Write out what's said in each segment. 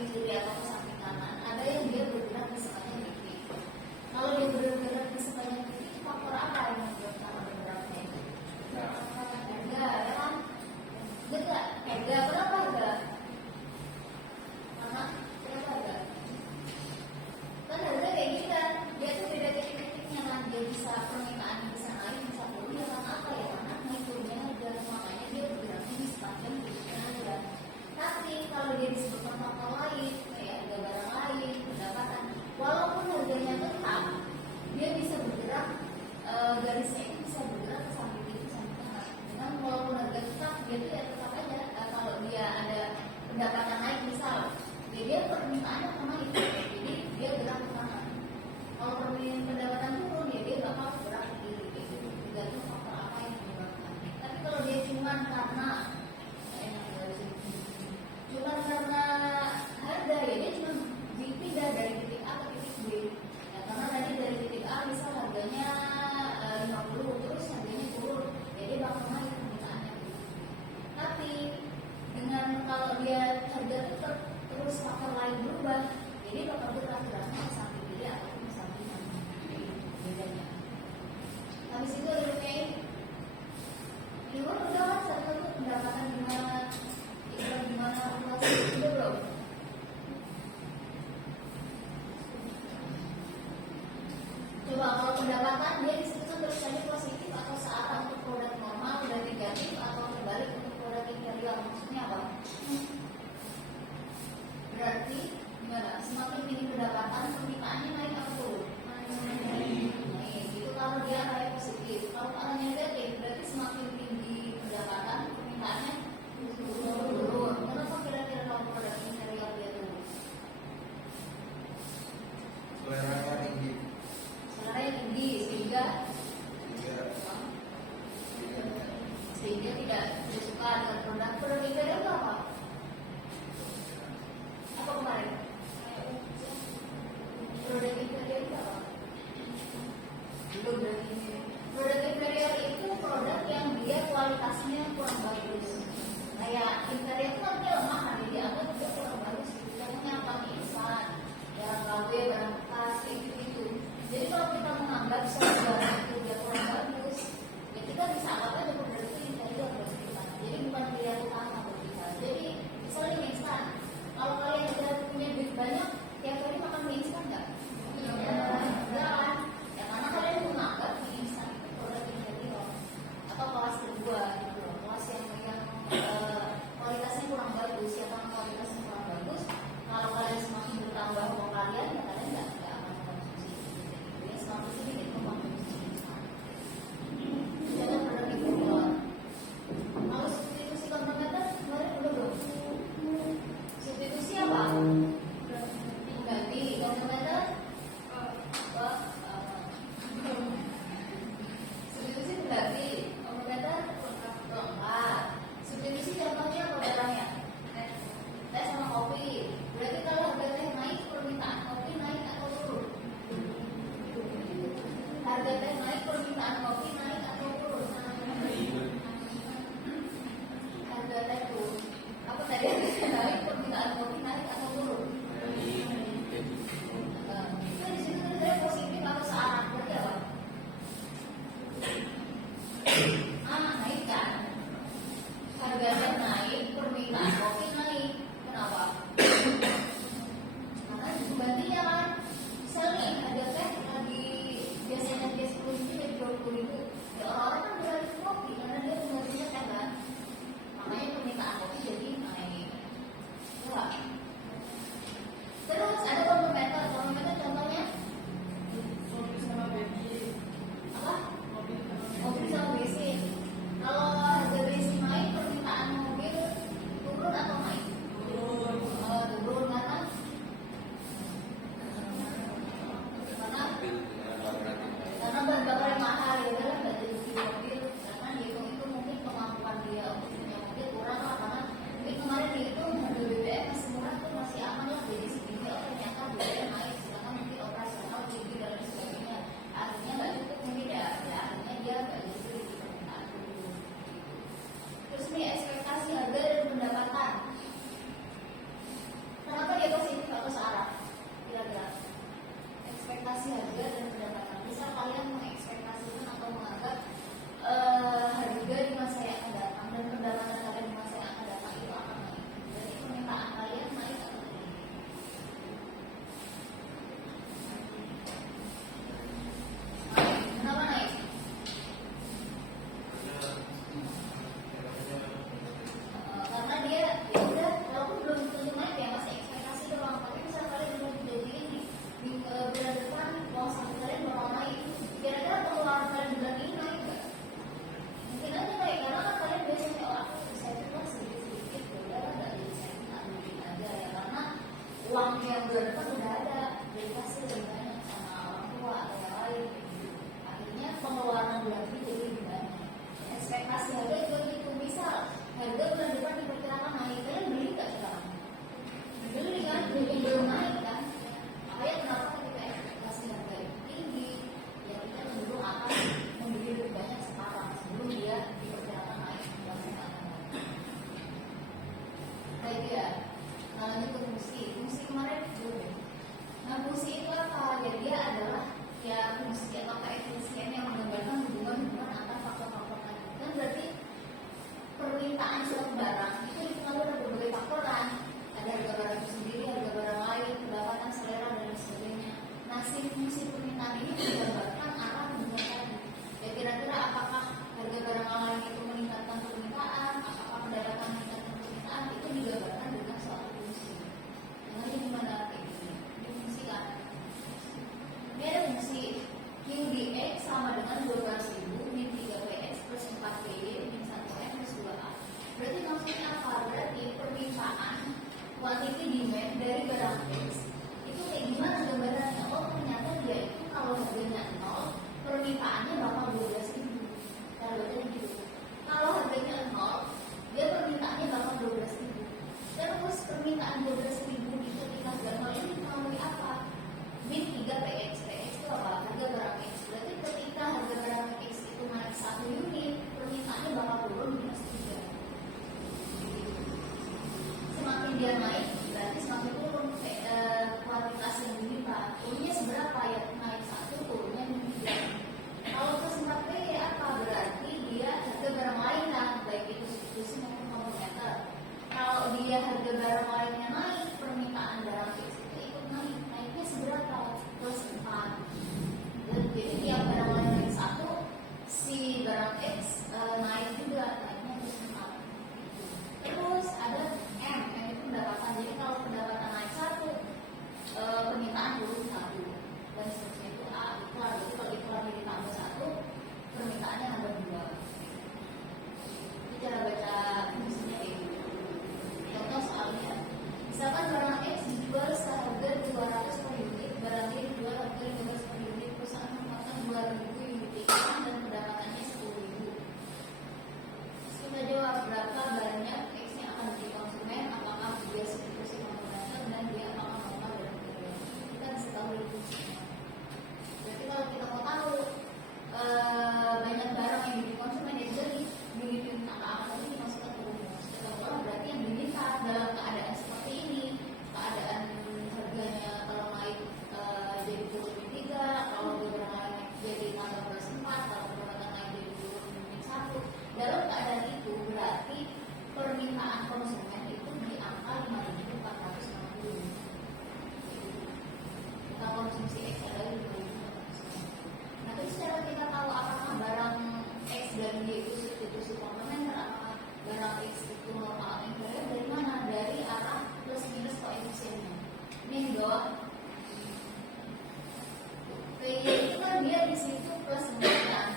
samping kiri atau ke samping kanan, ada yang dia bergerak di sepanjang titik. Kalau dia bergerak di sepanjang titik, faktor apa yang membuat tanah bergeraknya itu? Harga, ya kan? Enggak, harga berapa harga? Karena berapa harga? Kan harga kayak gini kan, dia tuh beda titik-titiknya kan, dia bisa permintaan bisa naik, bisa turun, ya karena apa ya? Karena ngitungnya harga, makanya dia bergeraknya di sepanjang titiknya harga. Tapi kalau dia disebutkan faktor lain, kayak harga barang lain, pendapatan, walaupun harganya tetap, dia bisa bergerak, garisnya itu bisa bergerak ke samping kiri samping kanan. Dengan walaupun harga tetap, dia tuh ya tetap aja. Kalau dia ada pendapatan naik misal, ya dia permintaannya akan naik, jadi dia gerak ke kanan. Kalau pendapatan turun, ya dia bakal gerak ke kiri. Itu tergantung faktor apa yang menyebabkan. Tapi kalau dia cuma karena harga, ya dia cuma pindah dari titik A ke titik B. Ya, karena tadi dari titik A misal harganya 50, terus harganya turun, ya dia bakal naik permintaannya. Tapi dengan kalau dia harga tetap terus faktor lain berubah, jadi bakal bergerak-geraknya ke samping kiri ataupun ke samping kanan. Bedanya. Habis itu ada kayak Iwan udah kan satu pendapatan gimana udah belum? Coba kalau pendapatan dia disebutkan tulisannya positif atau searah untuk produk normal dan negatif atau terbalik untuk produk inferior. Maksudnya apa? Berarti gimana? Semakin tinggi pendapatan, permintaannya naik atau turun? Naik. Itu kalau dia kayak positif. Kalau arahnya negatif, berarti semakin tinggi pendapatan, permintaannya turun. Kenapa kira-kira kalau produk inferior dia turun? Seleranya tinggi. Seleranya tinggi sehingga tidak suka dengan produk inferior itu apa? Apa kemarin? Produk inferior itu apa? Belum berarti. Produk inferior itu produk yang dia kualitasnya kurang bagus. Kayak inferior itu kan dia lemah, kan dia anggap juga kurang bagus. Contohnya apa nih? Instan, barang KW, barang bekas, kayak gitu. Jadi kalau kita menganggap suatu barang itu dia kurang bagus, ya kita bisa anggap aja produk itu inferior buat kita. Jadi bukan pilihan utama buat kita. Jadi misalnya mie instan, kalau kalian udah punya duit banyak, tiap hari makan mie instan nggak? Enggak kan? Ya karena kalian menganggap mie instan itu produk inferior atau kelas kedua gitu loh, kelas yang kualitasnya kurang bagus. Ya karena kualitasnya kurang bagus, kalau kalian semakin bertambah uang kalian, ya kalian nggak akan konsumsi. Jadi semakin sedikit mengkonsumsi instan. Jangan produk inferior. Kalau substitusi komplementer kemarin udah belum? Substitusi apa? Ganti komplementer. Substitusi berarti komplementer lengkap. Substitusi contohnya apa barangnya? Teh sama kopi. Berarti kalau harga teh naik, permintaan kopi naik atau turun? Harga teh naik, permintaan kopi naik atau turun? Harga teh turun. Apa tadi harga teh naik, permintaan kopi naik atau turun? Itu di situ tulisannya positif atau searah, berarti apa? Naik kan? Harganya naik, permintaan kopi naik. Kenapa? Karena gantinya kan. Misalnya harga teh lagi biasanya dia 10.000 jadi 20.000. Ya orang-orang kan beralih ke kopi karena dia penggantinya teh kan. Makanya permintaan kopi jadi naik. Ya. Terus ada komplementer contohnya apa? Mobil sama bensin. Kalau harga bensin naik, permintaan mobil turun atau naik? Turun karena bahan bakar yang mahal, ya kan nggak jadi beli mobil. Karena dihitung itu mungkin kemampuan dia untuk punya mobil kurang lah, karena mungkin kemarin dihitung harga BBM masih murah tuh, masih aman lah, jadi segini. Oh ternyata BBM naik, sedangkan mungkin operasional tinggi dan lain sebagainya. Akhirnya nggak cukup mungkin ya akhirnya dia nggak jadi beli permintaan dulu. Terus nih ekspektasi harga dan pendapatan. Kenapa dia ekspektasi harga juga gitu. Misal harga bulan depan diperkirakan naik, kalian beli nggak sekarang? Beli kan, belum naik kan? Makanya kenapa ketika ekspektasi harga itu tinggi, ya kita cenderung akan membeli lebih banyak sekarang sebelum dia diperkirakan naik. Baik ya. Nah, lanjut ke fungsi. Fungsi kemarin coba. Nah, fungsi itu apa? Ya dia adalah ya fungsi atau koefisien yang menggambarkan hubungan antar faktor-faktor tadi. Kan berarti permintaan suatu barang itu dipengaruhi oleh berbagai faktor kan. Ada harga barang itu sendiri, harga barang lain, pendapatan, selera dan lain sebagainya. Nah, si fungsi permintaan ini menggambarkan arah hubungan tadi. Ya kira-kira apakah harga barang lain itu meningkatkan permintaan, apakah pendapatan meningkatkan permintaan, itu digambarkan dengan suatu fungsi. Nah, ini gimana kayak gini? Ini fungsi kan? Ini ada fungsi Q dx sama dengan 12.000 min 3px plus 4py min 1m plus 2a. Berarti maksudnya apa? Berarti permintaan quantity demand dari barang X itu kayak gimana gambarannya? Oh ternyata dia itu kalau harganya 0, permintaannya bakal 12.000. Kalau baca gitu. Kalau harganya 0, dia permintaannya bakal 12.000. Terus permintaan 12.000 itu ketika harga 0 ini melalui apa? Min 3px. Px itu apa? Harga barang X. Berarti ketika harga barang X itu naik 1 unit, permintaannya bakal turun minus 3. Semakin dia naik, berarti semakin turun kuantitas yang diminta. Turunnya seberapa ya? Naik 1, turunnya minus 3. Kalau plus 4P ya apa? Berarti dia harga barang lain kan, baik itu substitusi maupun komplementer. Kalau dia harga barang lainnya naik, permintaan barang X itu ikut naik. Naiknya seberapa? Plus 4. Jadi tiap barang lain naik 1, si barang X naik juga, naiknya plus 4. Terus ada M itu pendapatan. Jadi kalau pendapatan naik 1, permintaan turun 1. Dan seterusnya itu A iklan. Jadi kalau iklannya ditambah 1, permintaannya nambah 2. Ini cara baca fungsinya kayak gitu. Contoh soalnya, misalkan barang X dijual seharga 200 per unit, barang Y dijual harga 15 per unit, perusahaan mengeluarkan 2.000 unit iklan dan pendapatannya 10.000. Kita jawab berapa banyak X yang akan menjadi konsumen, apakah dia substitusi komplementer dan dia apakah normal dan material. Kita bisa tahu dari fungsinya. Berarti kalau kita mau tahu banyak barang yang jadi konsumen yang jadi unit angka-angka ini dimasukkan ke rumus. Kita tahu berarti yang diminta dalam keadaan seperti ini, keadaan harganya kalau naik jadi turun min 3, kalau barang lain jadi tambah plus 4, kalau pendapatan naik jadi turun min 1. Dalam keadaan itu berarti permintaan konsumen itu di angka 5.460. Kita konsumsi X adalah 5.460. Nah, terus cara kita tahu apakah barang X dan Y itu substitusi komplementer, apakah barang X itu normal atau inferior, dari mana? Dari arah plus minus koefisiennya. Ini di bawah. PY itu kan dia di situ plus kan.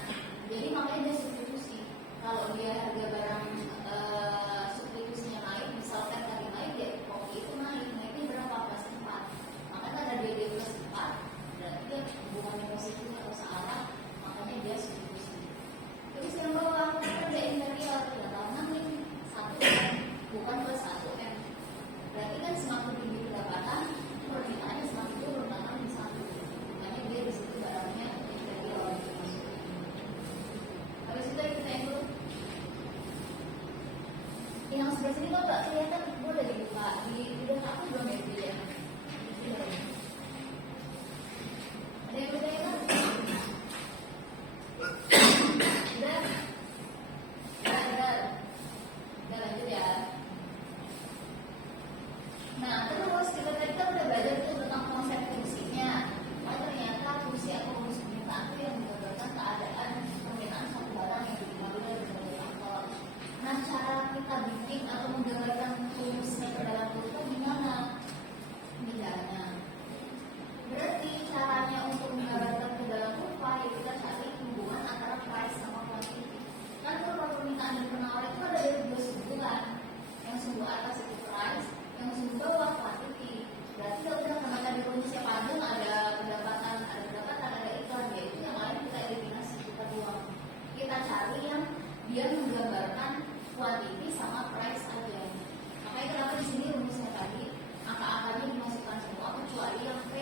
Jadi makanya dia substitusi. Kalau dia harga barang substitusinya naik, misalkan tadi naik, ya kopi itu naik. Naiknya berapa? Plus 4. Makanya ada dia plus 4, berarti dia hubungannya positif atau searah, makanya dia substitusi. Terus yang bawah ada interior, ya karena ini 1M, bukan plus 1M. Berarti kan semakin tinggi pendapatan, permintaannya semakin turun karena ini 1. Makanya dia di situ barangnya interior dimasukin. Habis itu kita yang dulu. Yang sebelah sini kok nggak kelihatan, gue udah dibuka di udah aku belum ya dia. Ada yang bertanya kan? Udah, lanjut ya. Nah terus kita udah belajar tuh tentang konsep fungsinya. Oh ternyata fungsi atau rumus permintaan itu yang menggambarkan keadaan permintaan suatu barang yang dipengaruhi oleh berbagai faktor. Nah cara kita bikin atau menggambarkan rumusnya ke dalam kurva gimana? Misalnya, berarti caranya untuk menggambarkan ke dalam kurva ya kita cari hubungan antara price sama quantity. Kan kurva permintaan dan penawaran itu ada dari dua sumbu kan? Yang sumbu atas itu price, yang sumbu bawah quantity. Berarti kalau kita sama tadi rumusnya panjang, ada pendapatan, ada iklan, ya itu yang lain kita eliminasi, kita buang. Kita cari yang dia menggambarkan menggambarkan quantity sama price aja. Makanya kenapa di sini rumusnya tadi angka-angkanya dimasukkan semua kecuali yang P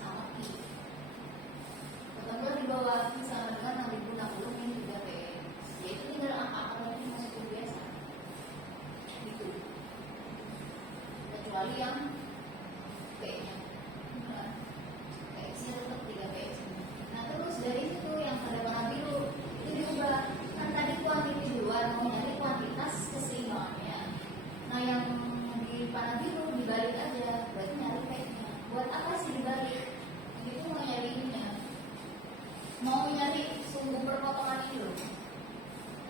sama Q. Contoh di bawah Q sama dengan 6060 min 3 P. Yaitu tinggal angka-angkanya dimasukin biasa. Gitu. Kecuali yang P-nya. P-nya tetap 3 P. Nah terus dari situ yang pada warna biru itu diubah. Kan tadi kuantiti duluan, mau nyari kuantitas keseimbangannya. Nah yang di panah biru dibalik aja, berarti nyari P-nya. Buat apa sih dibalik? Itu mau nyari ininya. Mau nyari sumbu perpotongan ini loh.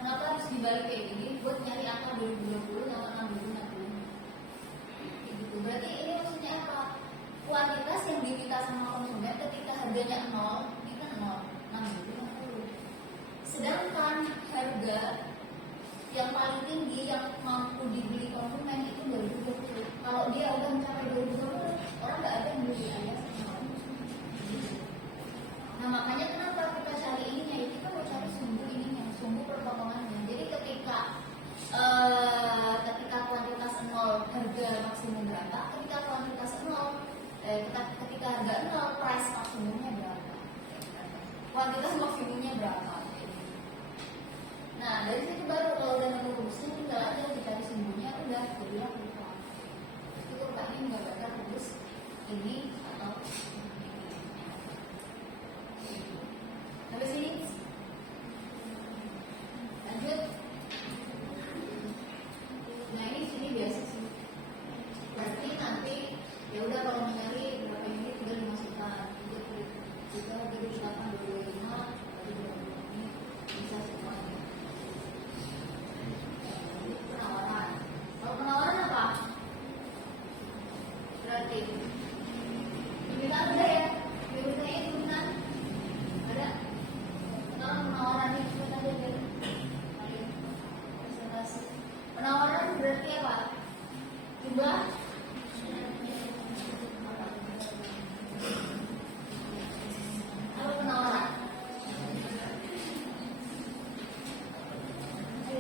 Kenapa harus dibalik kayak gini? Buat nyari angka 2020 sama 6060. Gitu. Berarti ini maksudnya apa? Kuantitas yang diminta sama konsumen ketika harganya 0, ini kan 0, 6060. Sedangkan harga yang paling tinggi yang mampu dibeli konsumen itu 2020. Kalau dia udah mencapai 2020, orang nggak ada yang beli alias. Nah makanya kenapa kita cari ininya? Kita mau cari sumbu ininya, sumbu perpotongannya. Jadi ketika kuantitas 0 harga maksimum berapa? Ketika kuantitas 0 ketika harga 0 price maksimumnya berapa? Kuantitas maksimumnya berapa? Nah dari situ baru kalau udah nemu rumusnya tinggal aja dicari sumbunya udah jadilah kurva. Itu kurvanya menggambarkan rumus ini atau ini. Sampai sini lanjut. Nah ini sini biasa sih. Berarti nanti ya udah kalau mau nyari berapa ini tinggal dimasukkan. Juga 28, 25, ini bisa semuanya. Penawaran. Kalau penawaran apa? Berarti permintaan ada ya? Permintaannya itu benar? Ada? Sekarang penawaran itu kita ada dari presentasi. Penawaran berarti apa? Jumlah apa penawaran?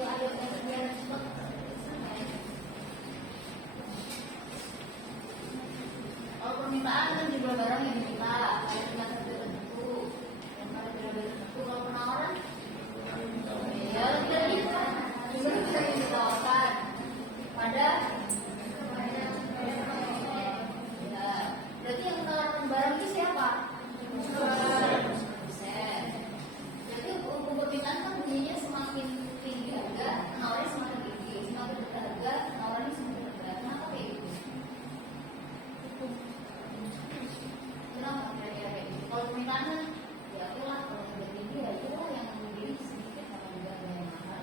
Ayo biar cepat. Kalau permintaan kan jumlah barang yang diminta, ada dengan harga tertentu, dan pada periode tertentu. Kalau penawaran, ya tidak bisa. Jumlah bisa ditawarkan pada ya, berarti yang menawarkan barang itu siapa? Produsen. Jadi hukum permintaan kan bunyinya semakin tinggi harga, penawarannya semakin tinggi, semakin rendah harga, penawarannya semakin rendah. Kenapa kayak gitu? Kenapa kira-kira kayak gitu? Kalau permintaan kan, ya itulah kalau harga tinggi ya itulah yang membeli sedikit sama juga harga yang mahal.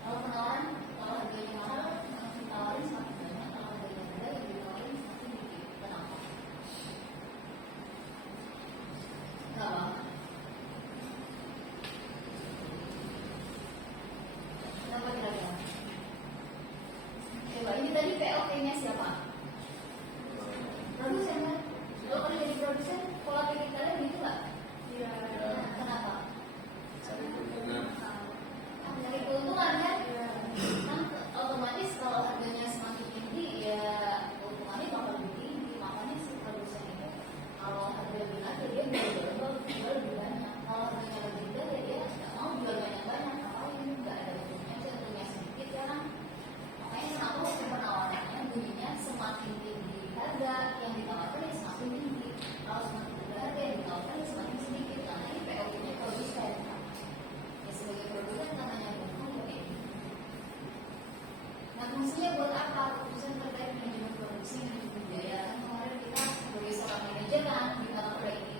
Kalau penawaran, kalau harganya mahal, semakin tawarin semakin banyak. Kalau harganya rendah, yang ditawarin semakin dikit. Kenapa? Kenapa? Kenapa kira-kira? Coba ini tadi POP-nya siapa? Produsen kan? Kalau kalian jadi produsen, pola pikir kalian gitu nggak? Iya. Kenapa? Cari keuntungan kan? Kan otomatis kalau harganya semakin tinggi, ya keuntungannya bakal lebih tinggi. Makanya si produsen itu kalau harga lebih naik, dia jual lebih banyak. Kalau harganya lebih rendah, ya dia nggak mau jual banyak-banyak. Kalau ini nggak ada untungnya, aja untungnya sedikit ya kan? Makanya kenapa hukum penawarannya bunyinya semakin tinggi harga yang ditawarkan ya semakin tinggi. Kalau semakin tinggi harga yang ditawarkan ya semakin sedikit. Karena ini PO-nya produsen kan? Ya sebagai produsen namanya untung ya kayak gitu. Nah fungsinya buat apa? Keputusan terkait manajemen produksi dan budaya. Kan kemarin kita sebagai seorang manajer kan kita udah ini.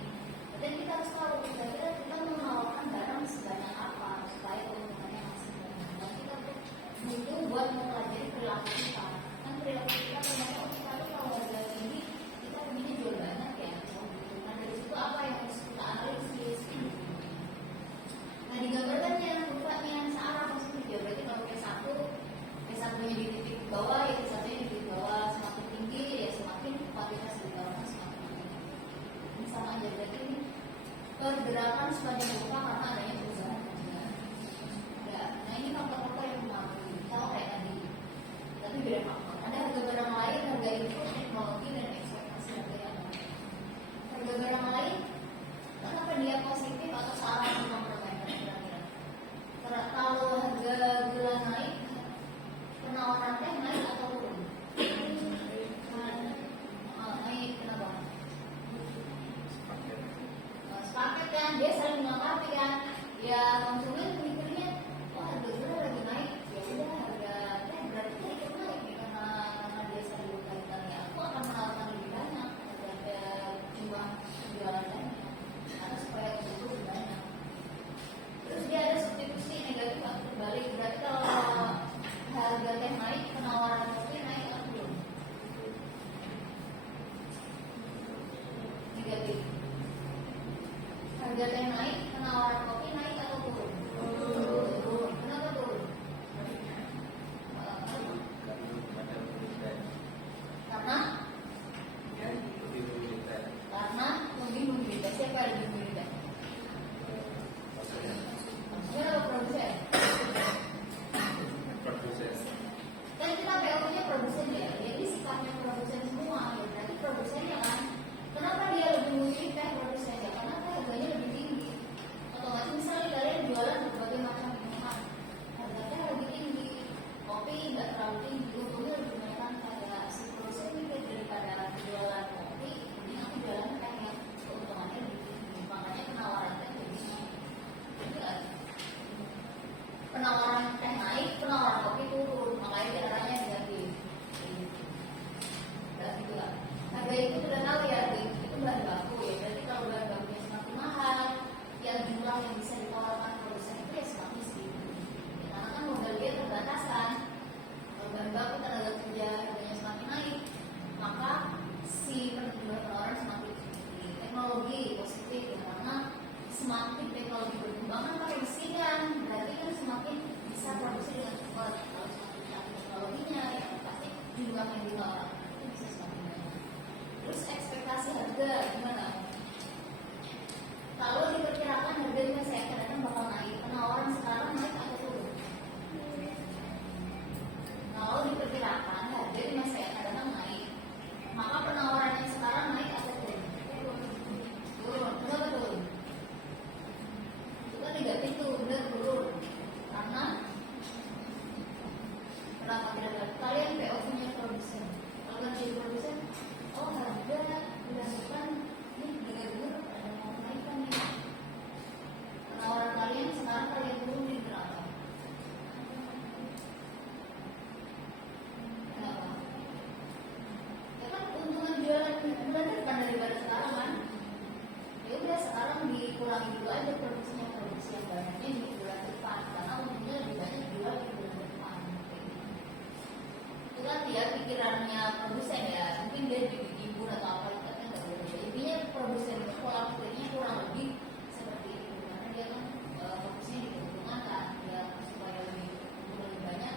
Dan kita harus tahu kira-kira kita menawarkan barang sebanyak apa supaya keuntungannya maksimal. Dan kita butuh buat mempelajari perilaku kita. Kan perilaku kita ternyata kita tuh kalau harga tinggi kita pengennya jual banyak ya. Nah dari situ apa yang harus kita analisis? Nah digambarkannya rupanya searah maksudnya. Berarti kalau P1-nya di titik bawah ya P1-nya di titik bawah, semakin tinggi ya semakin kuantitas ditawarkan semakin tinggi. Ini sama aja berarti ini pergerakan sepanjang kurva karena adanya perubahan harga. Ya, nah ini faktor-faktor yang mempengaruhi harga teh naik, penawaran kopi naik atau turun? Turun. Kenapa turun? Karena lebih memilih. Siapa yang lebih memilih? Maksudnya apa produsen? Kan kita PO-nya produsen ya, jadi sifatnya produsen semua. Ya, berarti produsennya kan, kenapa dia lebih memilih teh produsennya? Karena teh harganya lebih tinggi. Otomatis misalnya kalian jualan berbagai macam minuman, harga teh lebih tinggi. Kopi nggak terlalu tinggi, untungnya lebih banyak kayak si produsen mikir daripada jualan kopi, ini aku jualan teh yang keuntungannya lebih tinggi. Makanya penawaran teh lebih tinggi. Penawaran teh naik, penawaran kopi turun, makanya caranya diganti. Dan gitu lah. Harga itu sudah tahu ya, itu bahan baku ya. Berarti kalau bahan bakunya semakin mahal, yang jumlah yang bisa ditawarkan produsen itu ya semakin sedikit. Karena kan modal dia terbatas kan. Kalau bahan baku tenaga kerja harganya semakin naik, maka si penawaran semakin sedikit. Teknologi positif ya, karena semakin teknologi berkembang kan pakai mesin kan, berarti kan semakin bisa produksi dengan cepat. Kalau semakin canggih teknologinya, ya pasti jumlah yang ditawarkan itu bisa semakin banyak. Terus ekspektasi harga gimana? Kalau diperkirakan harga di masa yang akan datang bakal naik, penawaran sekarang naik atau turun? Kalau diperkirakan harga di masa yang akan datang naik, maka penawaran yang sekarang naik atau turun? Turun. Kenapa turun? Itu kan negatif tuh, benar turun. Karena kenapa tidak ada? Kalian PO punya produsen. Kalau kan jadi produsen, oh harga berdasarkan ini dengar ada mau naikkan nih. Penawaran kalian sekarang kalian turunin berapa? Kenapa? Ya kan keuntungan jualan bulan depan daripada sekarang kan? Ya udah sekarang dikurangi dulu aja produksinya, produksi yang banyaknya di bulan depan karena untungnya lebih banyak jual di bulan depan. Itu kan dia pikirannya produsen ya, mungkin dia dihibur atau apa itu kan nggak boleh. Intinya produsen itu pola pikirnya kurang lebih seperti itu karena dia kan fokusnya di keuntungan kan, dia supaya lebih banyak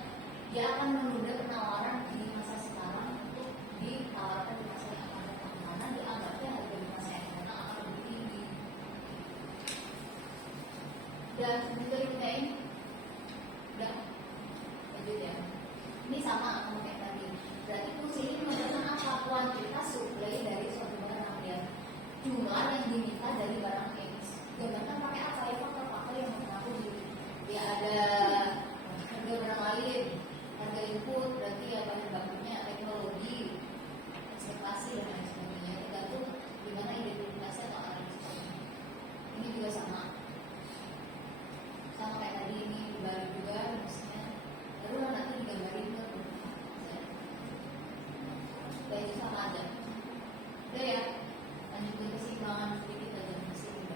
dia akan menunda penawaran di masa sekarang untuk ditawarkan di masa yang akan datang karena dianggapnya harga di masa yang akan datang akan lebih tinggi. Dan berikutnya ini udah lanjut ya. Ini sama sama kayak tadi. Berarti fungsi ini menentukan apa? Kuantitas suplai dari suatu barang material, jumlah yang diminta dari barang teknis. Gambarkan pakai apa ya? Faktor-faktor yang mempengaruhi. Ya ada harga barang lain, harga input, berarti ya bahan bakunya, teknologi, ekspektasi dan lain sebagainya. Tergantung gimana identifikasi atau analisis. Ini juga sama kayak tadi, ini dibalik juga maksudnya. Lalu nanti digambarin ke dan itu sama aja. Udah ya, lanjut ke keseimbangan sedikit aja di sini.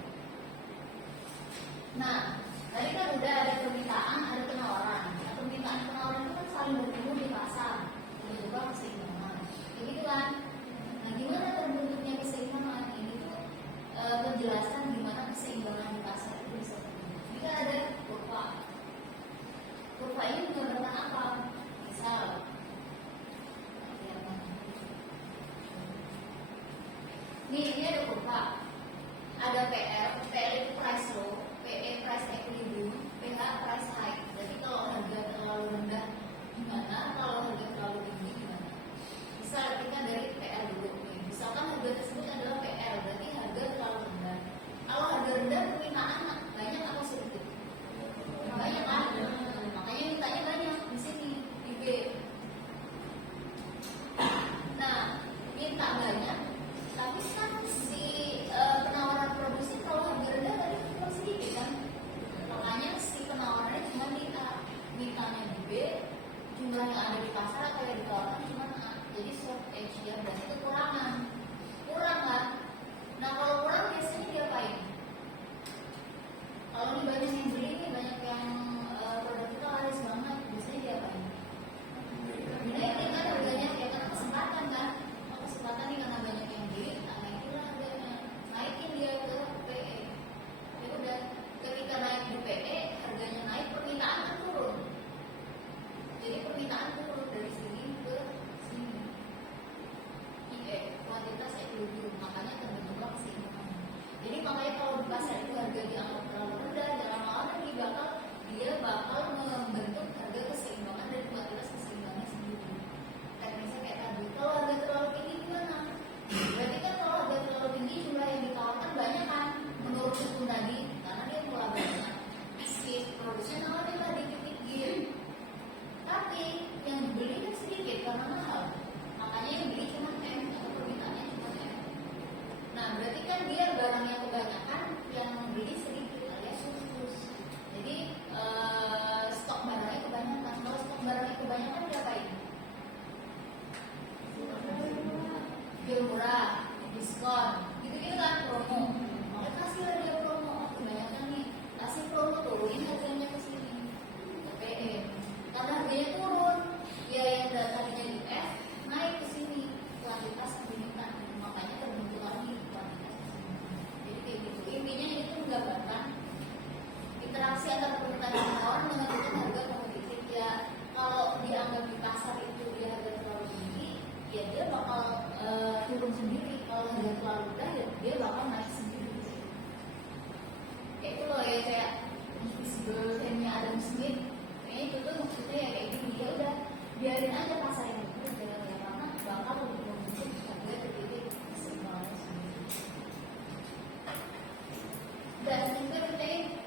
Nah, tadi kan udah ada permintaan, ada penawaran. Nah, permintaan penawaran itu kan saling bertemu di pasar, mencoba keseimbangan. Begitu kan? Nah, gimana terbentuknya keseimbangan ini tuh penjelasan gimana keseimbangan di pasar itu bisa terbentuk. Jika ada kurva, kurva ini menggambarkan apa? Misal ini ada kurva, ada PL, PL itu price low, PE price equilibrium, PH price high. Jadi kalau harga terlalu rendah gimana, kalau harga terlalu tinggi gimana? Misal kita dari PL dulu nih, misalkan harga tersebut adalah PL, berarti harga terlalu rendah. Kalau harga rendah permintaan banyak atau sedikit? Banyak kan? Makanya mintanya banyak di sini di B. Nah, minta banyak, tapi kan si penawaran produksi kalau harga rendah tadi cuma sedikit kan, makanya si penawarannya cuma mintanya di B, jumlah yang ada di pasar atau yang ditawarkan cuma A, jadi shortage ya, dan itu kurang kan. Nah kalau kurang biasanya diapain? Kalau ini banyak yang beli, banyak yang produk kita laris banget, biasanya diapain? Dinaikin kan harganya, ya kan kesempatan kan, kesempatan nih karena banyak yang beli, nah naikin harganya, naikin dia ke PE. biarin aja pasar yang itu jalan ya, karena bakal lebih kondusif sampai ke titik keseimbangan sendiri. Dan itu penting.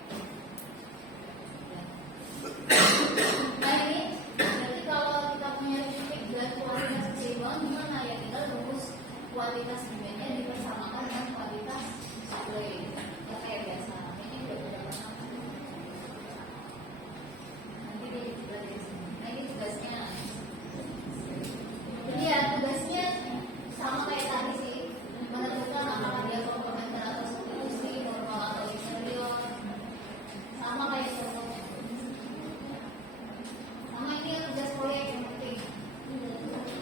Nah ini berarti kalau kita punya titik dan kualitas keseimbangan gimana ya, kita rumus kualitas demandnya dipersamakan dengan kualitas supply ya kayak biasa. Ini udah berapa nanti dia di sini. Nah ini tugasnya. Jadi ya tugasnya sama kayak tadi sih, menentukan apakah dia komplementer atau substitusi, normal atau inferior, sama kayak contohnya. Sama ini yang tugas proyek yang penting.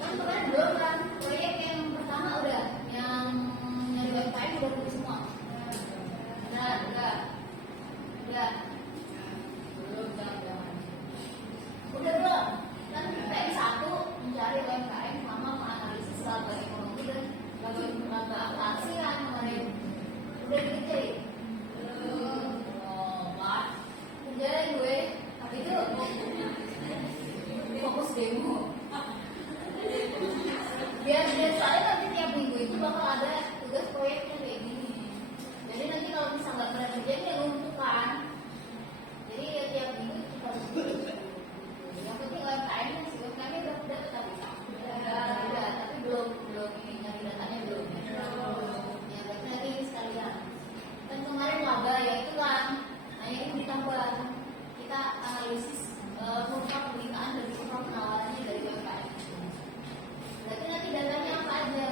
Kan kemarin belum kan, proyek yang pertama udah, yang dari UMKM udah tulis semua. Udah. Belum, jangan. Udah belum? Kan PM1 mencari UMKM sama menganalisis laba ekonomi dan laba penghasilan kemarin. Udah dikerjain? Belum. Oh, Pak. Kerjain gue. Habis itu fokus demo. Biar saya nanti tiap minggu itu bakal ada tugas proyeknya kayak gini. Jadi nanti kalau bisa nggak pernah kerjain ya lumpuhkan. Jadi ya tiap minggu kita harus yang penting UMKM sih, UMKM udah tapi udah, tapi belum ini nyari datanya belum. Ya berarti nanti sekalian. Dan kemarin laba ya itu kan, nah ini ditambah kita analisis kurva pemberitaan dan kurva penawarannya dari UMKM. Berarti nanti datanya apa aja?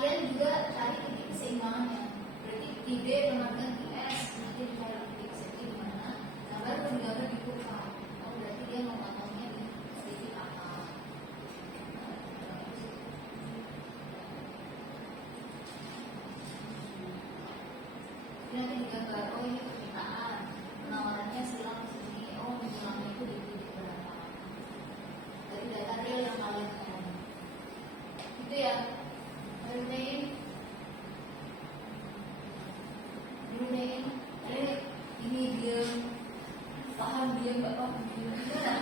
kalian juga cari titik keseimbangannya. Berarti di B menekan di S, nanti dicari titik Z di mana, nah baru digambar di kurva. Oh berarti dia memotongnya di titik apa? Nanti digambar, oh ini permintaan, penawarannya silang di sini, oh silangnya itu di titik berapa? Dari data real yang kalian ketemu. Itu ya. Dirunein, ini diam, paham diam, nggak paham diam, gimana?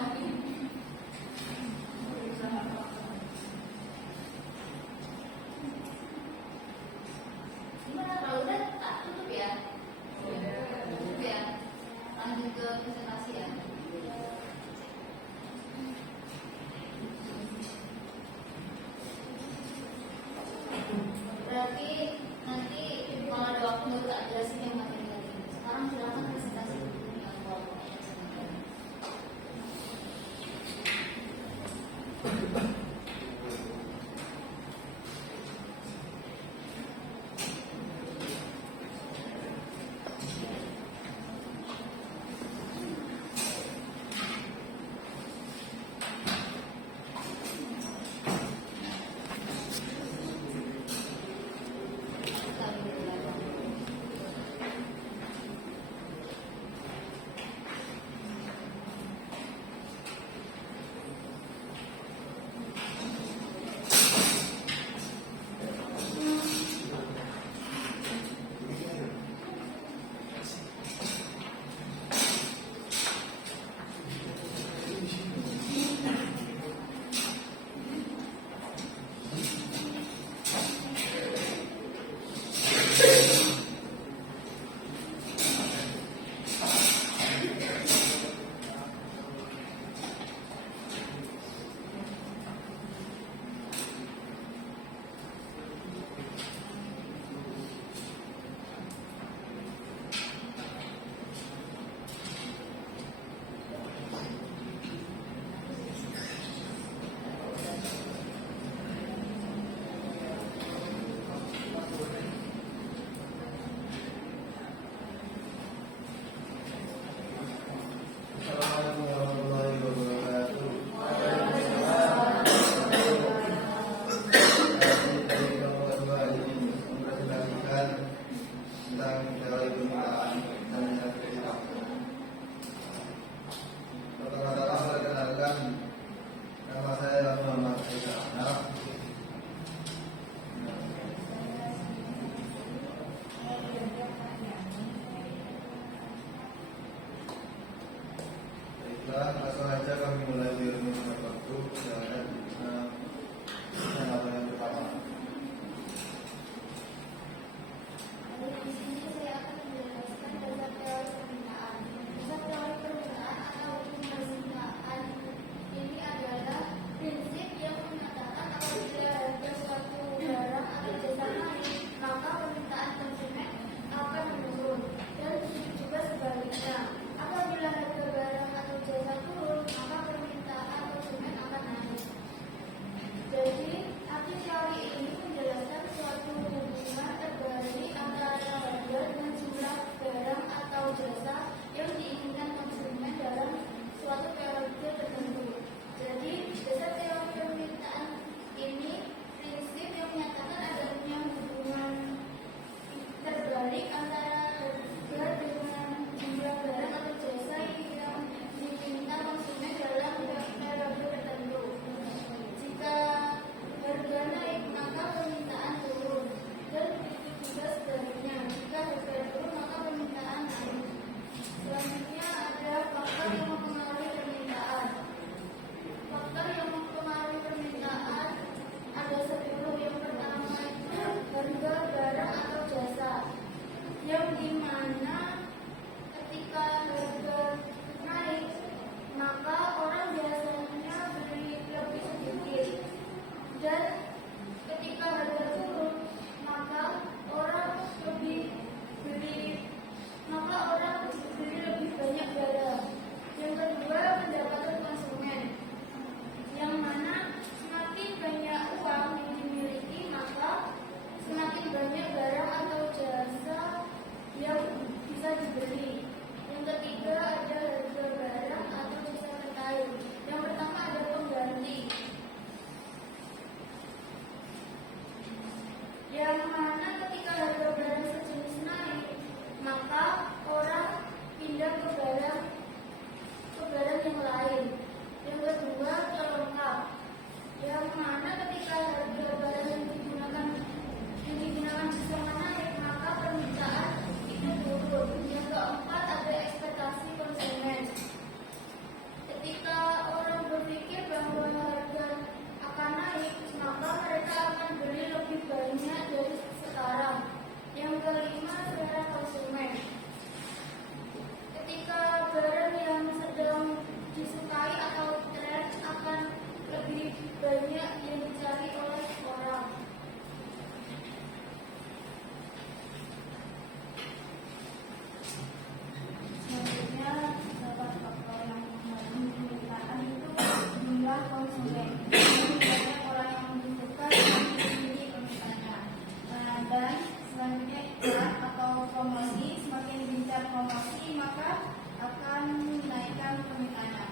maka akan menaikkan permintaannya.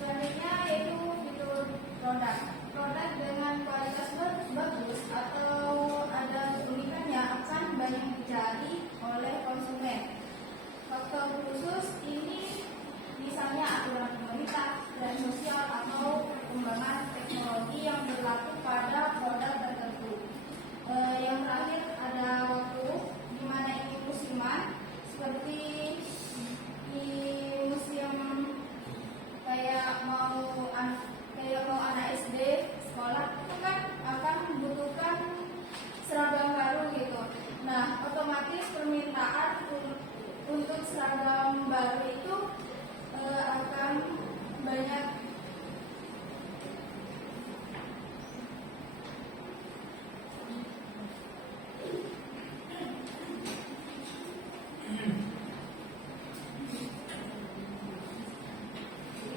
Selanjutnya yaitu fitur produk. Produk dengan kualitas bagus atau ada keunikannya akan banyak dicari oleh konsumen. Faktor khusus ini misalnya aturan pemerintah dan sosial atau perkembangan teknologi yang berlaku pada produk tertentu. Yang terakhir ada waktu, di mana ini musiman, seperti di museum kayak mau anak SD sekolah itu kan akan membutuhkan seragam baru gitu. Nah, otomatis permintaan untuk seragam baru itu akan banyak.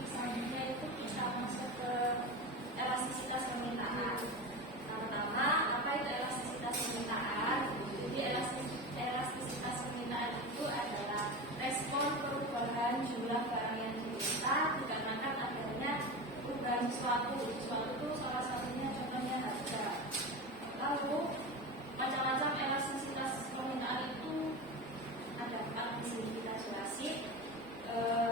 Selanjutnya itu kita masuk ke elastisitas permintaan. Pertama, apa itu elastisitas permintaan? Jadi elastisitas permintaan itu adalah respon perubahan jumlah barang yang diminta dikarenakan adanya perubahan sesuatu. Sesuatu itu salah satunya contohnya harga. Lalu macam-macam elastisitas permintaan itu ada 4 di sini kita jelasin.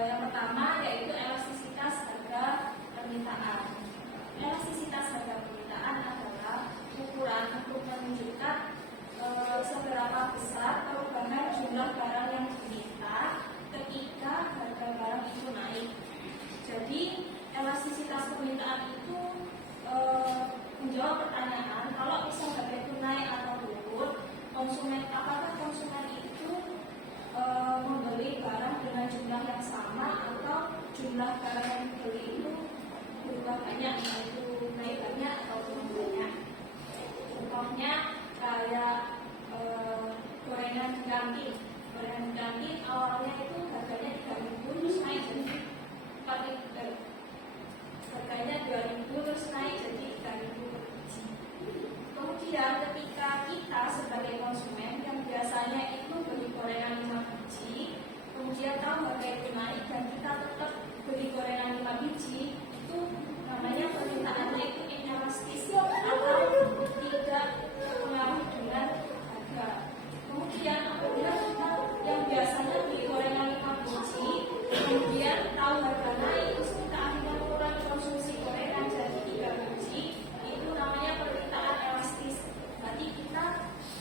Yang pertama yaitu elastisitas harga permintaan. Elastisitas harga permintaan adalah ukuran untuk menunjukkan seberapa besar perubahan jumlah barang yang diminta ketika harga barang itu naik. Jadi elastisitas permintaan itu menjawab pertanyaan kalau misal harga itu naik atau turun, apakah konsumen itu membeli barang dengan jumlah yang sama atau jumlah barang yang dibeli itu berubah banyak, yaitu naik banyak atau turun banyak. Contohnya kayak gorengan di kantin. Gorengan di kantin awalnya itu harganya 3.000 terus naik jadi 4.000, harganya 2.000 terus naik jadi 3.000 per biji. Kemudian ketika kita sebagai konsumen yang biasanya itu beli gorengan 5 biji, kemudian tahu harga itu naik dan kita tetap beli gorengan 5 biji, itu namanya permintaannya itu inelastis atau tidak terpengaruh dengan harga. Kemudian apabila kita yang biasanya beli gorengan 5 biji, kemudian tahu harga naik, terus kita akhirnya mengurangi konsumsi gorengan jadi 3 biji, itu namanya permintaan elastis. Berarti kita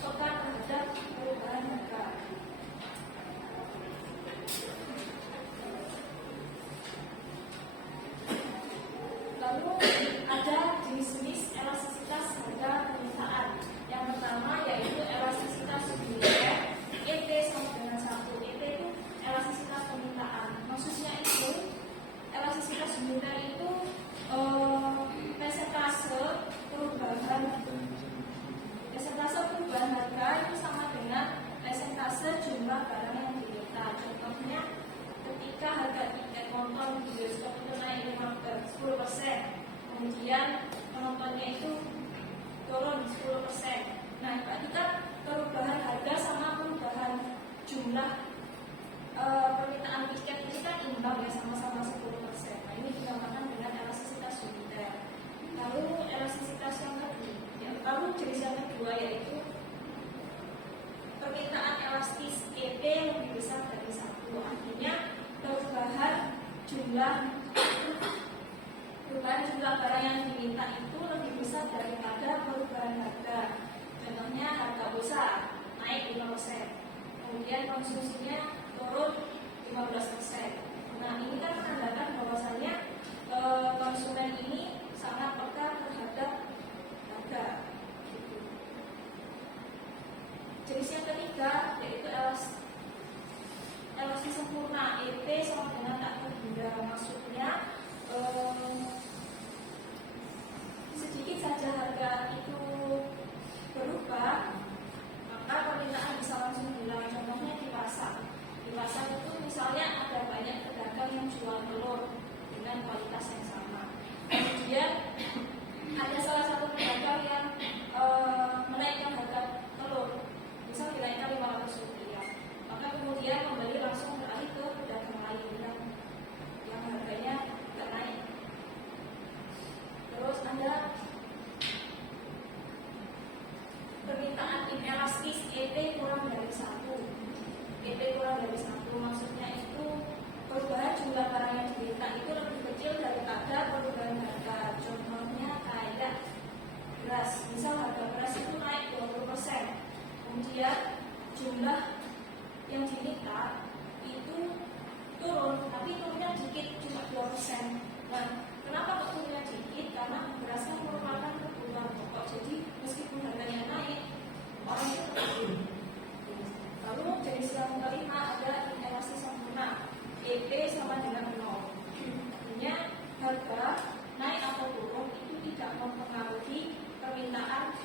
peka terhadap perubahan harga. Lalu ada jenis-jenis elastisitas harga permintaan. Yang pertama yaitu elastisitas subuniter, ET sama dengan 1. ET itu elastisitas permintaan. Maksudnya itu elastisitas subuniter itu persentase perubahan harga itu sama dengan persentase jumlah barang yang diminta. Contohnya ketika harga tiket nonton di bioskop itu naik 10%, kemudian penontonnya itu turun 10%. Nah, berarti kan perubahan harga sama perubahan jumlah permintaan tiket itu kan imbang ya, sama-sama 10%. Nah, ini dinamakan dengan elastisitas subuniter. Lalu elastisitas yang jenis yang kedua yaitu permintaan elastis EP lebih besar dari 1. Artinya perubahan jumlah barang yang diminta itu lebih besar daripada perubahan harga. Contohnya harga pulsa naik 5%, kemudian konsumsinya turun 15%. Nah, ini kan menandakan bahwasannya konsumen ini sangat peka terhadap harga. Jenis yang ketiga yaitu elastis sempurna, EP sama dengan tak terhingga. Maksudnya sedikit saja harga itu berubah, maka permintaan bisa langsung hilang. Contohnya di pasar. Di pasar itu misalnya ada banyak pedagang yang jual telur dengan kualitas yang sama. Kemudian ada salah satu pedagang yang menaikkan harga telur, misal dinaikkan Rp500, maka kemudian pembeli langsung beralih elastis EP kurang dari 1. EP kurang dari 1 maksudnya itu perubahan jumlah barang yang diminta itu lebih kecil daripada perubahan harga. Contohnya kayak beras, misal harga beras itu naik 20%, kemudian jumlah yang diminta itu turun, tapi turunnya dikit, cuma 2%. Nah, kenapa kok turunnya dikit? Karena beras kan merupakan kebutuhan pokok, jadi meskipun harganya naik, orang itu tetap beli. Lalu jenis yang kelima ada inelastis sempurna, EP sama dengan 0. Artinya harga naik atau turun itu tidak mempengaruhi permintaan,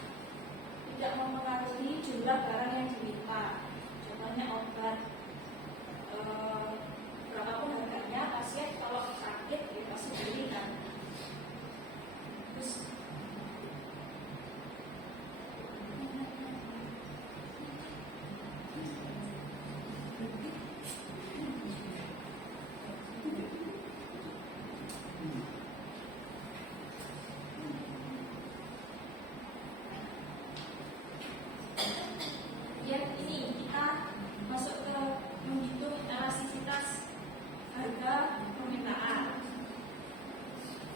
tidak mempengaruhi jumlah barang yang diminta. Contohnya obat, berapapun harganya, pasien kalau sakit ya pasti beli kan. Terus ya ini kita masuk ke menghitung elastisitas harga permintaan.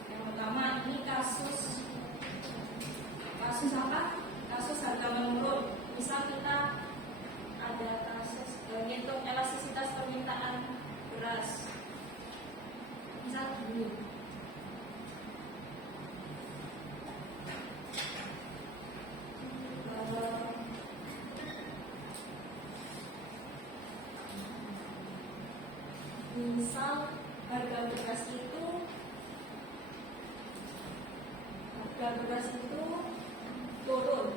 Yang pertama ini kasus apa? Kasus harga menurun. Misal kita ada kasus menghitung elastisitas permintaan beras. Misal gini. Misal harga beras itu turun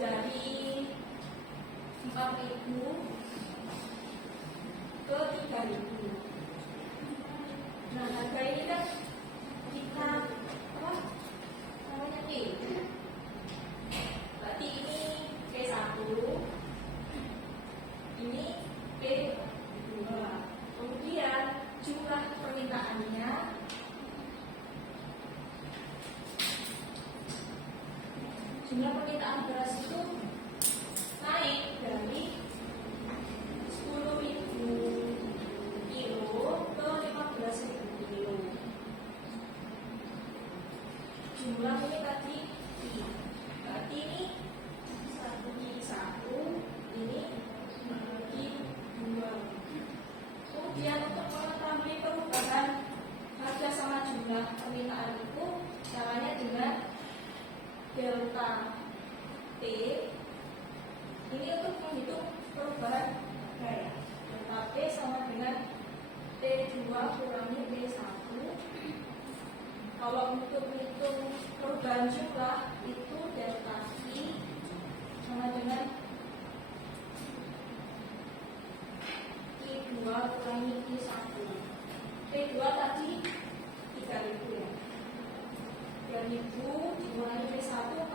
dari 4.000 ke 3.000. Nah, harga ini kan kita apa namanya nih? Berarti ini P1, ini P2. Kemudian jumlah permintaannya beras itu naik dari 10.000 kilo ke 15.000 kilo. Jumlah ini tadi berarti ini 1/1, ini 2. Kemudian untuk mengetahui perubahan harga sama jumlah permintaan itu caranya dengan delta T. Ini untuk menghitung perubahan harga. Delta T sama dengan T2 kurangi T1. Kalau untuk menghitung perubahan jumlah itu delta I sama dengan T2 kurangi T1. T2 tadi 3.000 ya. 3.000 dikurangi T1 4.000.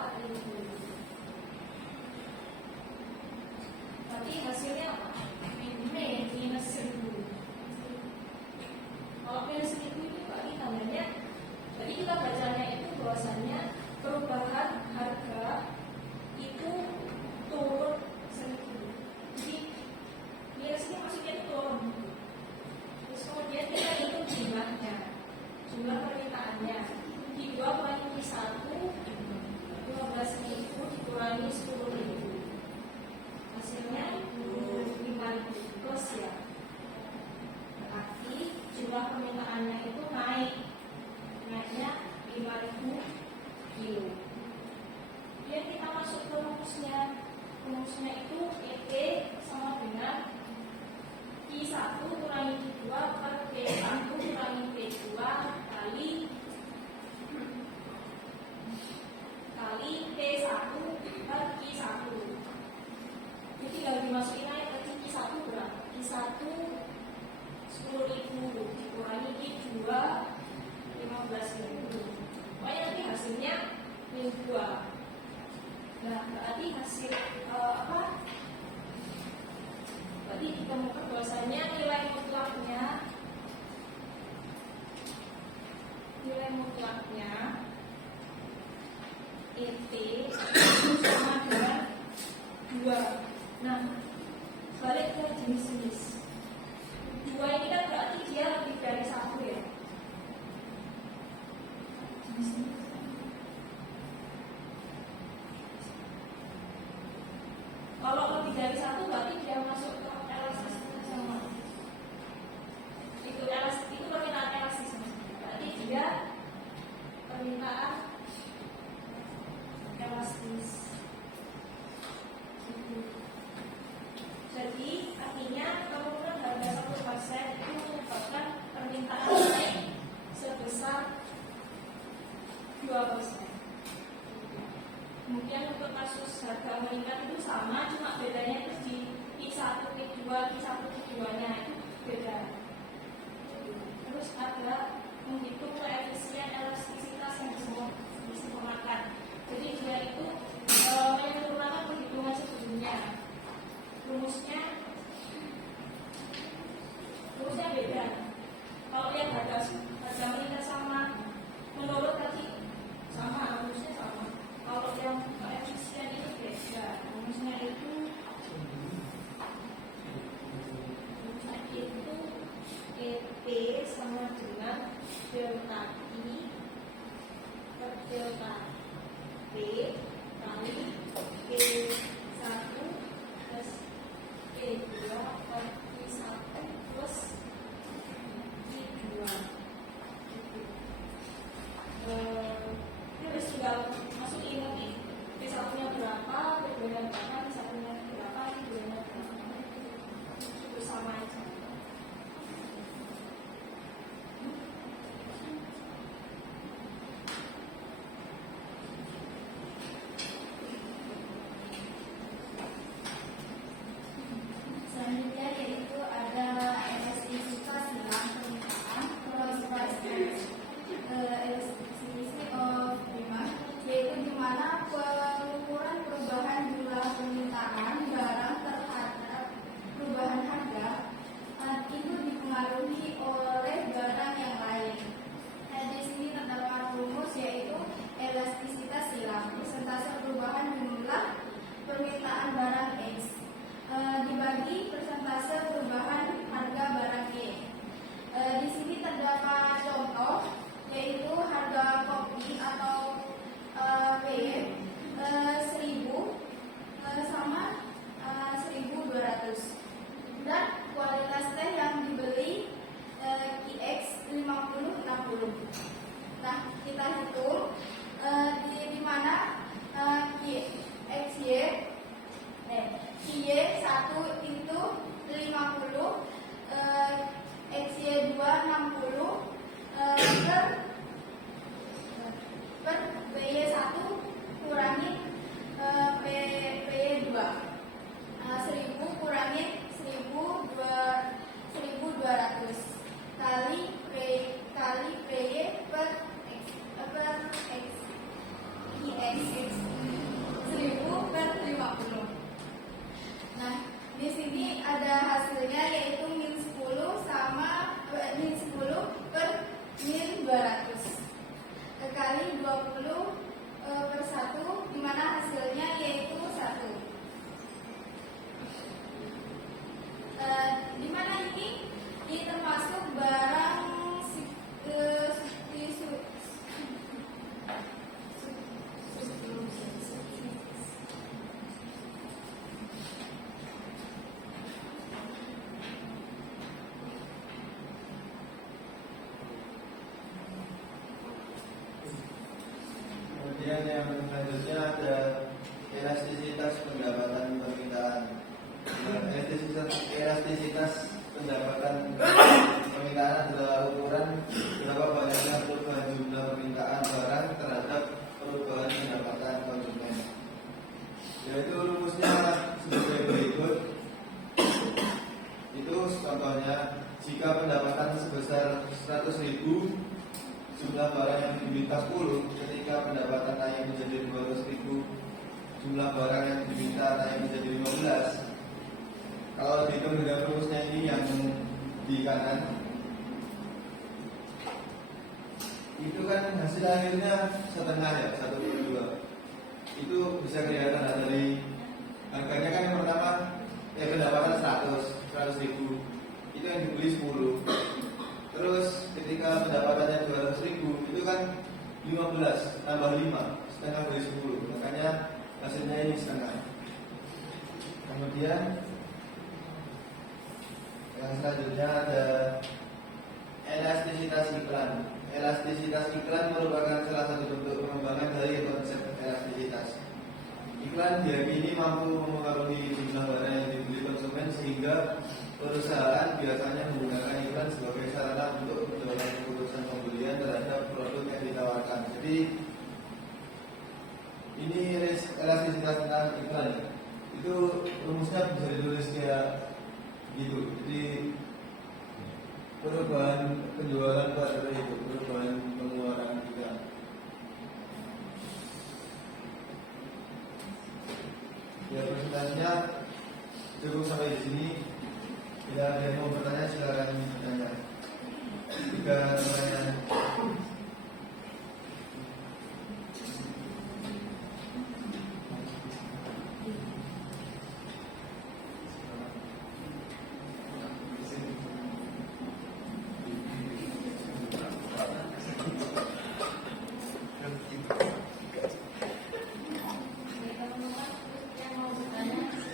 Tapi hasilnya apa? Minus 1.000. Kalau minus 1.000 itu berarti tandanya, jadi kita bacanya itu bahwasannya perubahan harga itu turun 1.000. Jadi minusnya maksudnya itu turun. Terus kemudian kita hitung jumlahnya, jumlah permintaannya. Di 2 kurangi 1, 15.000 dikurangi 10.000. Hasilnya 25.000 plus ya. Berarti jumlah permintaannya itu naiknya 5.000 kilo. Kemudian kita masuk ke rumusnya. Rumusnya itu EP sama dengan I1 kurangi I2 per P1 kurangi P2 kali P1 per I1. Jadi tinggal dimasukin aja berarti I1 berapa? I1 10.000 dikurangi I2 15.000. Pokoknya nanti hasilnya min 2. Nah, berarti hasil apa? Berarti ditemukan bahwasanya nilai mutlaknya ET sama dengan dari 1 berarti dia masuk ke elastisitas sama. Itu permintaan elastis. Berarti dia permintaan elastis. Jadi artinya penurunan harga 1% itu menyebabkan permintaan naik sebesar 2%. Kemudian untuk kasus harga meningkat itu sama, cuma bedanya itu di Q1, Q2, Q1, Q2-nya itu beda. Terus ada menghitung koefisien elastisitas yang disempurnakan. Jadi dia itu menyempurnakan perhitungan sebelumnya. Rumusnya beda. Kalau yang harga meningkat sama menurut tadi sama, rumusnya sama. Kalau yang koefisien itu beda, rumusnya itu EP sama dengan delta I per delta P kali P1 plus P2 per P1 plus P2. Terus tinggal masuk ingat P1-nya berapa, P2-nya berapa, P1-nya berapa, P2-nya berapa. Itu sama aja. Selanjutnya yaitu ada elastisitas dalam permintaan, elasticity of demand, yaitu di mana pengukuran perubahan jumlah permintaan barang terhadap perubahan harga itu dipengaruhi oleh barang yang lain. Nah, di sini terdapat rumus yaitu elastisitas silang, persentase perubahan jumlah permintaan barang X dibagi persentase perubahan harga barang Y. Di sini terdapat contoh yaitu harga kopi atau P 1000 sama 1200 dan kualitas teh yang dibeli QX 50-60. Nah, kita hitung di mana QXY Y 1 itu 50, XY 2 60 per PY 1 kurangi PY 2. 1000 kurangi 1200 kali PY per X 1000 per 50. Nah, di sini ada hasilnya yaitu min 10 sama min 10 per min 200 kali 20 per 1, di mana hasilnya yaitu 1. Di mana ini termasuk barang Kemudian yang selanjutnya ada elastisitas pendapatan permintaan. Elastisitas pendapatan permintaan adalah ukuran berapa banyaknya perubahan jumlah permintaan barang terhadap perubahan pendapatan konsumen. Yaitu rumusnya sebagai berikut. Itu contohnya, jika pendapatan sebesar 100.000, jumlah barang yang diminta 10, ketika pendapatan naik menjadi 200.000, jumlah barang yang diminta naik menjadi 15. Kalau dihitung dengan rumusnya ini yang di kanan, itu kan hasil akhirnya setengah ya, 1/2. Itu bisa kelihatan dari harganya kan yang pertama pendapatan 100.000, itu yang dibeli 10. Terus ketika pendapatannya 200.000, itu kan 15 tambah 5, setengah dari 10. Makanya hasilnya ini setengah. Kemudian yang selanjutnya ada elastisitas iklan. Elastisitas iklan merupakan salah satu bentuk pengembangan dari konsep elastisitas. Iklan diyakini mampu mempengaruhi jumlah barang yang dibeli konsumen sehingga perusahaan biasanya menggunakan iklan sebagai sarana untuk mendorong keputusan pembelian terhadap produk yang ditawarkan. Jadi ini elastisitas tentang iklan. Itu rumusnya bisa ditulis kayak gitu. Jadi perubahan penjualan pada itu, perubahan pengeluaran kita. Ya, presentasinya cukup sampai di sini. Bila ada yang mau bertanya silakan bertanya. 3 pertanyaan. teman-teman yang mau bertanya silakan.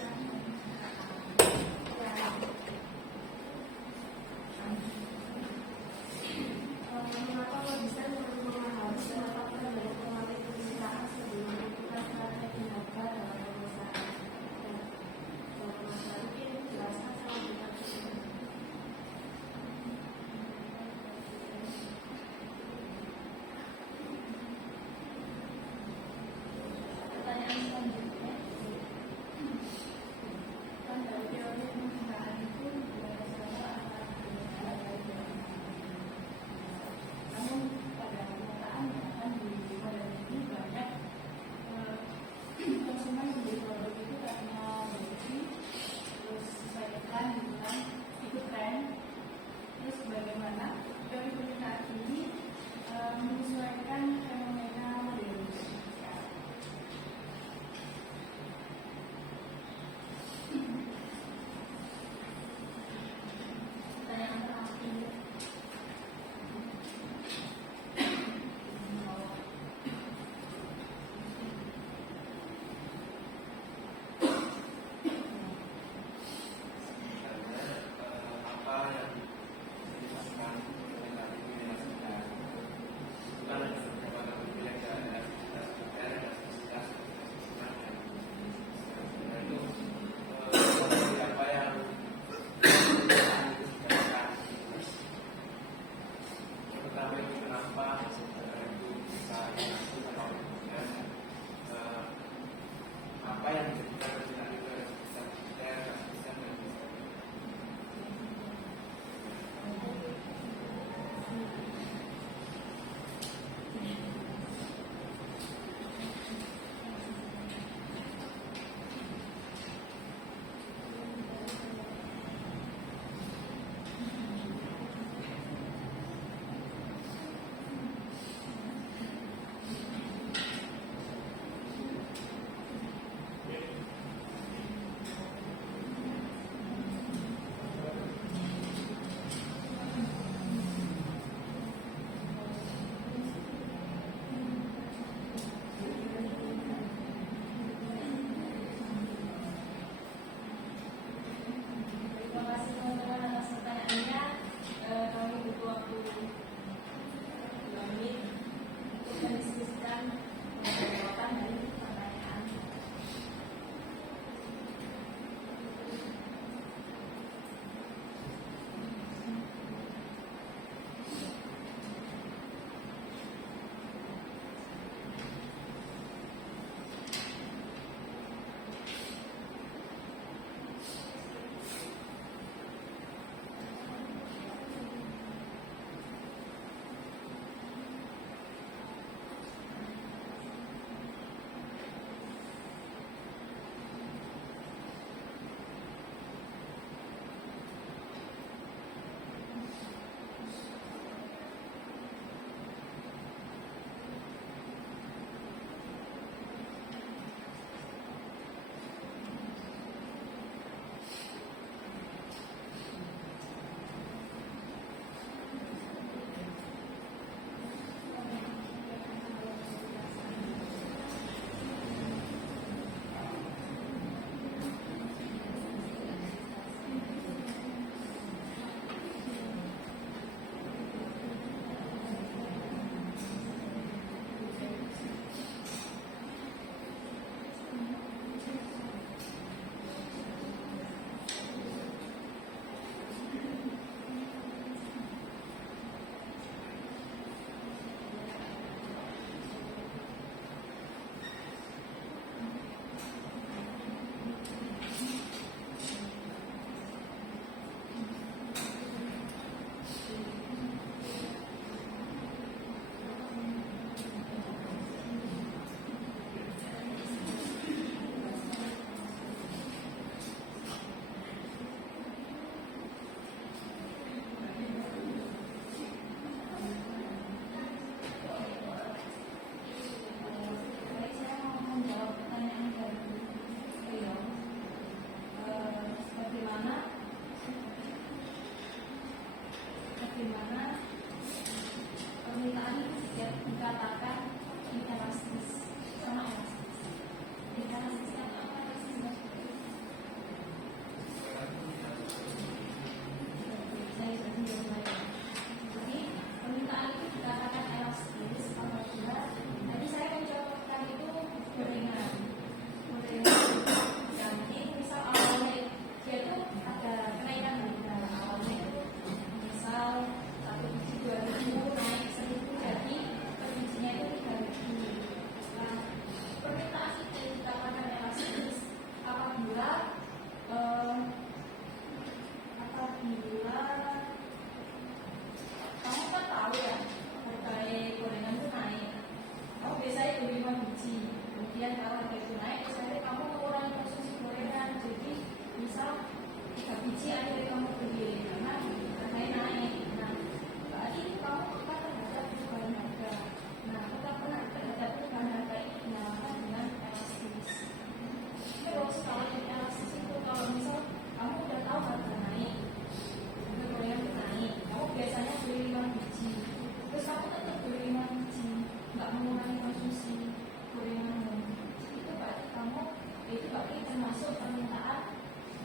termasuk permintaan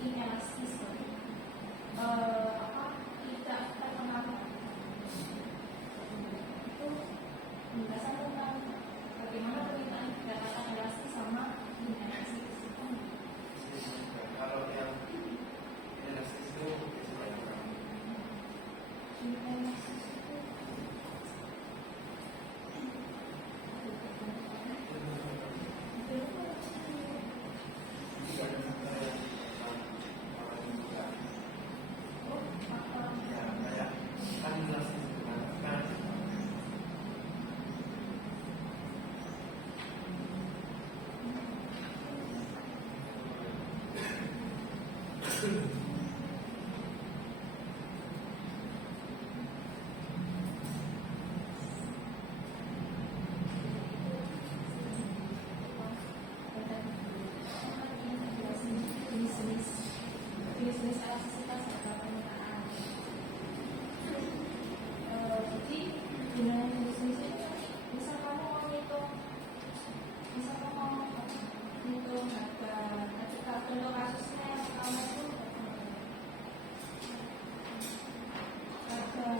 inelastis, tidak terpengaruh. Itu penjelasan tentang bagaimana permintaan dikatakan elastis sama inelastis. Kalau yang elastis itu seperti apa? Inelastis itu jenis-jenis elastisitas pada permintaan. Jadi gunanya jenis-jenis itu bisa kamu menghitung harga ketika contoh kasusnya yang pertama itu harga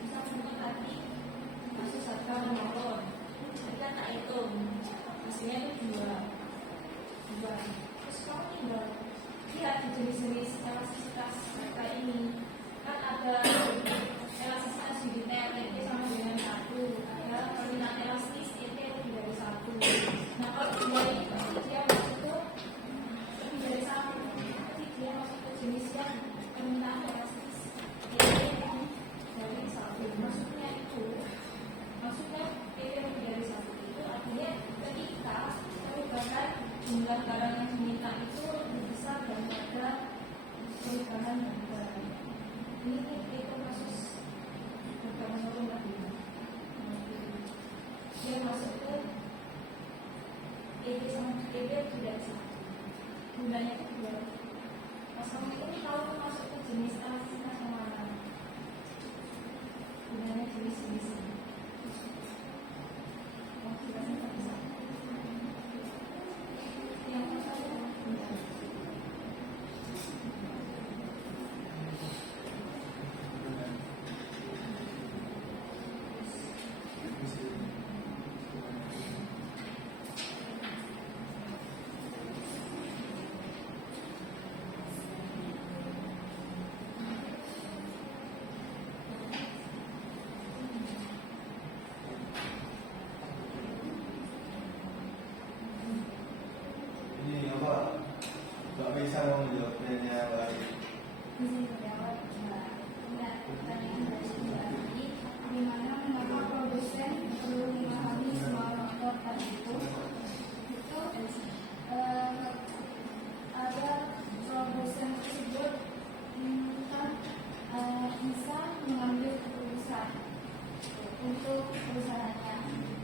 bisa contoh tadi kasus harga menurun. Kita tak hitung hasilnya itu dua. Terus kamu tinggal lihat di jenis-jenis elastisitas harga ini kan ada elastisitas uniter ET sama dengan 1, ada permintaan elastis ET lebih dari 1. Nah kalau dari dia masuk ke lebih dari 1, berarti dia masuk ke jenis yang permintaan elastis ET lebih dari 1. Maksudnya ET lebih dari 1 itu artinya ketika perubahan jumlah barang yang diminta itu lebih besar daripada perubahan harga. Ini itu kasus harga menurun tadi. Dia masuk ke ET sama ET tidak sama. Gunanya itu dua. Mas kamu itu kalau masuk ke jenis elastisitas yang mana? Gunanya jenis-jenis ini. Ini apa? Mbak Bisa mau menjawabnya lagi. Bisa menjawab pertanyaan dari Mbak Ani, di mana mengapa produsen perlu memahami semua faktor tadi itu ada produsen tersebut bisa mengambil keputusan untuk perusahaannya.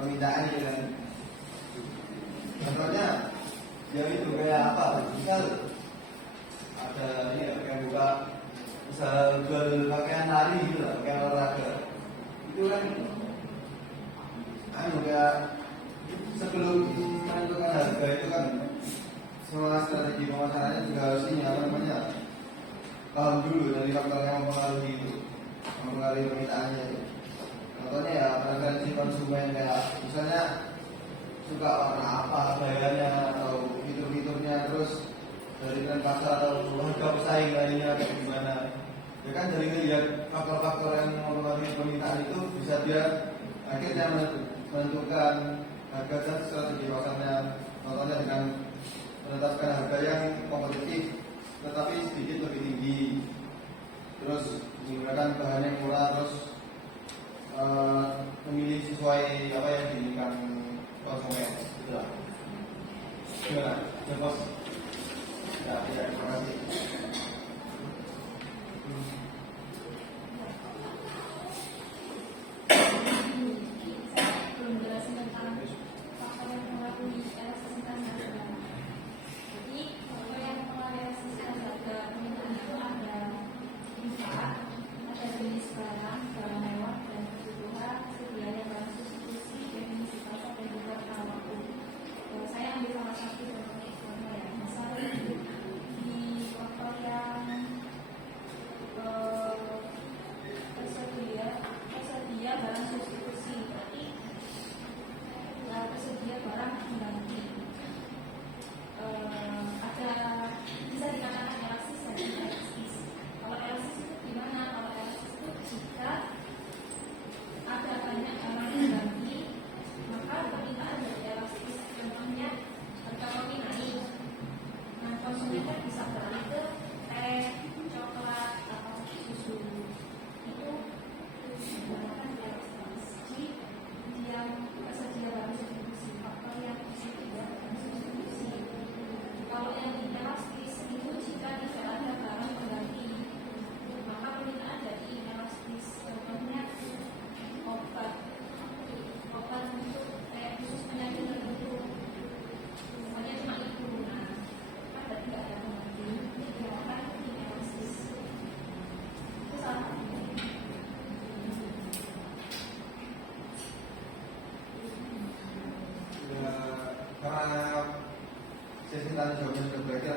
permintaan gitu kan. Contohnya yang itu kayak apa? Misal ada ini ya, kayak buka misal jual pakaian lari gitu lah, pakaian olahraga. Itu kan kayak sebelum menentukan harga itu kan semua strategi pemasarannya juga harus ini apa namanya, paham dulu dari faktor yang mempengaruhi permintaannya. Contohnya ya preferensi konsumen, kayak misalnya suka warna apa, gayanya atau fitur-fiturnya, terus dari tren pasar atau harga pesaing lainnya kayak gimana. Ya kan dari lihat faktor-faktor yang mempengaruhi permintaan itu bisa dia akhirnya menentukan harga dan strategi pasarnya. Contohnya dengan menetapkan harga yang kompetitif tetapi sedikit lebih tinggi, terus menggunakan bahan yang murah, terus memilih sesuai apa yang diinginkan konsumen. Itulah. Gimana? Ya, Bos. Ya, terima kasih. Belum jelasin tentang faktor yang mempengaruhi elastisitas harga. Jadi faktor yang mempengaruhi elastisitas harga permintaan itu ada 4, ada jenis barang, barang mewah dan kebutuhan, sedianya barang substitusi, definisi pasar dan juga rentang waktu. Saya ambil salah satu contohnya ya, misalnya di faktor yang tersedia barang substitusi, berarti tersedia barang pengganti. Ada bisa dikatakan elastis dan tidak elastis. Kalau elastis itu gimana? Kalau elastis itu jika ada banyak barang pengganti, maka permintaan dari elastis. Contohnya harga kopi naik, nah konsumen kan bisa beralih ke teh, coklat atau susu. Itu menggunakan elastis. Yang tersedia barang substitusi, faktor yang tersedia barang substitusi. Kalau yang inelastis itu jika tidak ada barang pengganti, maka permintaan dari inelastis. Contohnya obat untuk khusus penyakit tertentu, semuanya cuma itu. Nah, ada tidak ada pengganti, ini dinamakan inelastis. Itu salah satunya. Ya, karena sesi tanya jawabnya sudah berakhir,